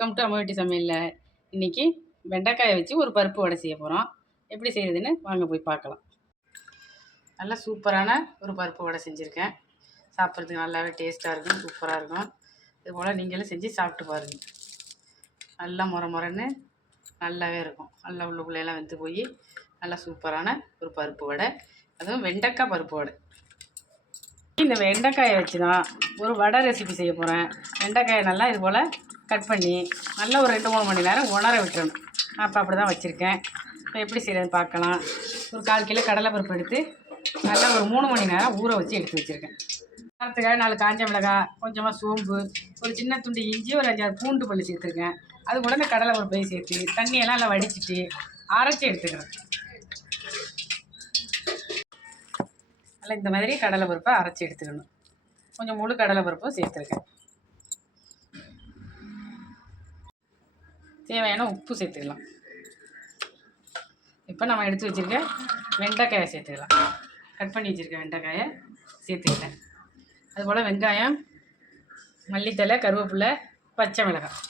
Welcome to அம்மாவட்டி சமையலில். இன்றைக்கி வெண்டைக்காயை வச்சு ஒரு பருப்பு வடை செய்ய போகிறோம் எப்படி செய்கிறதுன்னு வாங்க போய் பார்க்கலாம். நல்லா சூப்பரான ஒரு பருப்பு வடை செஞ்சுருக்கேன். சாப்பிட்றதுக்கு நல்லாவே டேஸ்ட்டாக இருக்கும் சூப்பராக இருக்கும். இது போல் நீங்களும் செஞ்சு சாப்பிட்டு பாருங்கள் நல்லா முற முறன்னு நல்லாவே இருக்கும். நல்லா உள்ளுக்குள்ளேலாம் வெந்து போய் நல்லா சூப்பரான ஒரு பருப்பு வடை. அதுவும் வெண்டைக்காய் பருப்பு வடை. இந்த வெண்டைக்காயை வச்சு தான் ஒரு வடை ரெசிபி செய்ய போகிறேன் வெண்டைக்காயை நல்லா இது போல் கட் பண்ணி நல்லா ஒரு ரெண்டு மூணு மணி நேரம் உணர விட்டுறணும். நான் இப்போ அப்படி தான் வச்சுருக்கேன். இப்போ எப்படி செய்கிறது பார்க்கலாம். ஒரு கால் கிலோ கடலை பருப்பு எடுத்து நல்லா ஒரு மூணு மணி நேரம் ஊற வச்சு எடுத்து வச்சுருக்கேன். காரத்துக்காக நாலு காஞ்ச மிளகாய் கொஞ்சமாக சோம்பு ஒரு சின்ன துண்டு இஞ்சி ஒரு அஞ்சாறு பூண்டு பள்ளி சேர்த்துருக்கேன். அது கூட இந்த கடலை பருப்பையும் சேர்த்து தண்ணியெல்லாம் நல்லா வடிச்சிட்டு அரைச்சி எடுத்துக்கிறேன். நல்லா இந்த மாதிரி கடலை பருப்பை அரைச்சி எடுத்துக்கணும். கொஞ்சம் முழு கடலை பருப்பும் சேர்த்துருக்கேன். தேவையான உப்பு சேர்த்துக்கலாம். இப்போ நம்ம எடுத்து வச்சுருக்க வெண்டைக்காயை சேர்த்துக்கலாம். கட் பண்ணி வச்சுருக்க வெண்டைக்காயை சேர்த்துக்கிட்டேன். அதுபோல் வெங்காயம் மல்லித்தலை கருவேப்பிலை பச்சை மிளகாய்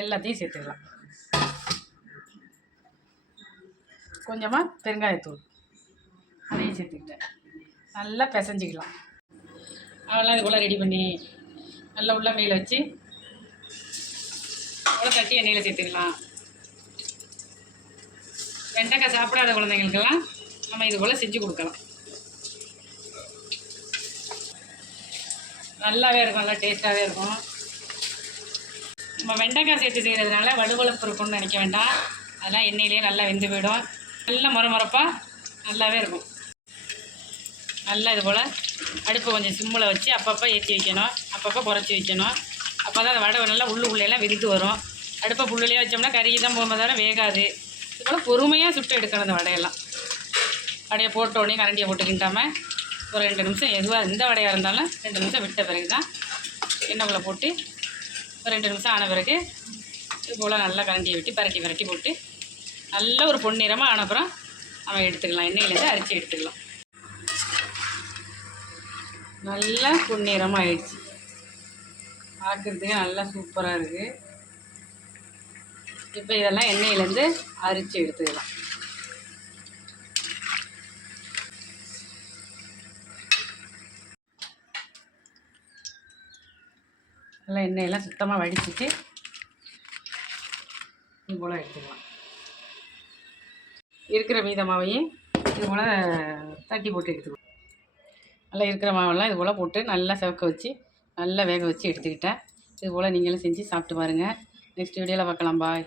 எல்லாத்தையும் சேர்த்துக்கலாம். கொஞ்சமாக பெருங்காயத்தூள் அதையும் சேர்த்துக்கிட்டேன். நல்லா பிசைஞ்சிக்கலாம். அதெல்லாம் இது போல் ரெடி பண்ணி நல்லா உள்ளங்கையில் வச்சு கூட தட்டி எண்ணெயில் சேர்த்துக்கலாம். வெண்டைக்காய் சாப்பிடாத குழந்தைங்களுக்கெல்லாம் நம்ம இது போல் செஞ்சு கொடுக்கலாம். நல்லாவே இருக்கும் நல்லா டேஸ்ட்டாகவே இருக்கும். நம்ம வெண்டைக்காய் சேர்த்து செய்கிறதுனால வலுவழுப்பு இருக்கும்னு நினைக்க வேண்டாம். அதெல்லாம் எண்ணெயிலேயே நல்லா வெந்து போயிடும். நல்லா முறமுறப்பாக நல்லாவே இருக்கும். நல்லா இது போல் அடுப்பை கொஞ்சம் சிம்மில் வச்சு அப்பப்போ ஏற்றி வைக்கணும். அப்பப்போ குறைச்சி வைக்கணும். அப்போ தான் அந்த வடை நல்லா உள்ளு உள்ளேலாம் வெந்து வரும். அடுப்பை புள்ளிலே வச்சோம்னா கறி தான் போகும்போது தவிர வேகாது. இதுபோல் பொறுமையாக சுட்டு எடுக்கணும் அந்த வடையெல்லாம். வடையை போட்ட உடனே கரண்டியை போட்டுக்கிட்டாமல் ஒரு ரெண்டு நிமிஷம் எதுவாக எந்த வடையாக இருந்தாலும் ரெண்டு நிமிஷம் விட்ட பிறகு தான் எண்ணெய்க்குள்ளே போட்டு ஒரு ரெண்டு நிமிஷம் ஆன பிறகு இது போல் நல்லா கரண்டியை விட்டு பரட்டி பரட்டி போட்டு நல்ல ஒரு பொன்னிறமாக ஆன அப்புறம் நம்ம எடுத்துக்கலாம். எண்ணெயிலேருந்து அரிச்சு எடுத்துக்கலாம். நல்லா பொன்னிறமாக ஆயிடுச்சு பார்க்குறதுக்கு நல்லா சூப்பராக இருக்குது இப்போ இதெல்லாம் எண்ணெயிலேருந்து அரிச்சு எடுத்துக்கலாம். நல்லா எண்ணெயெல்லாம் சுத்தமாக வடிச்சிட்டு இது போல் எடுத்துக்கலாம். இருக்கிற மீத மாவையும் இது போல் தட்டி போட்டு எடுத்துக்கலாம். நல்லா இருக்கிற மாவெல்லாம் இது போல் போட்டு நல்லா செவக்க வச்சு நல்லா வேக வச்சு எடுத்துக்கிட்டேன். இது போல் நீங்களும் செஞ்சு சாப்பிட்டு பாருங்கள் நெக்ஸ்ட் வீடியோவில் பார்க்கலாம். பாய்.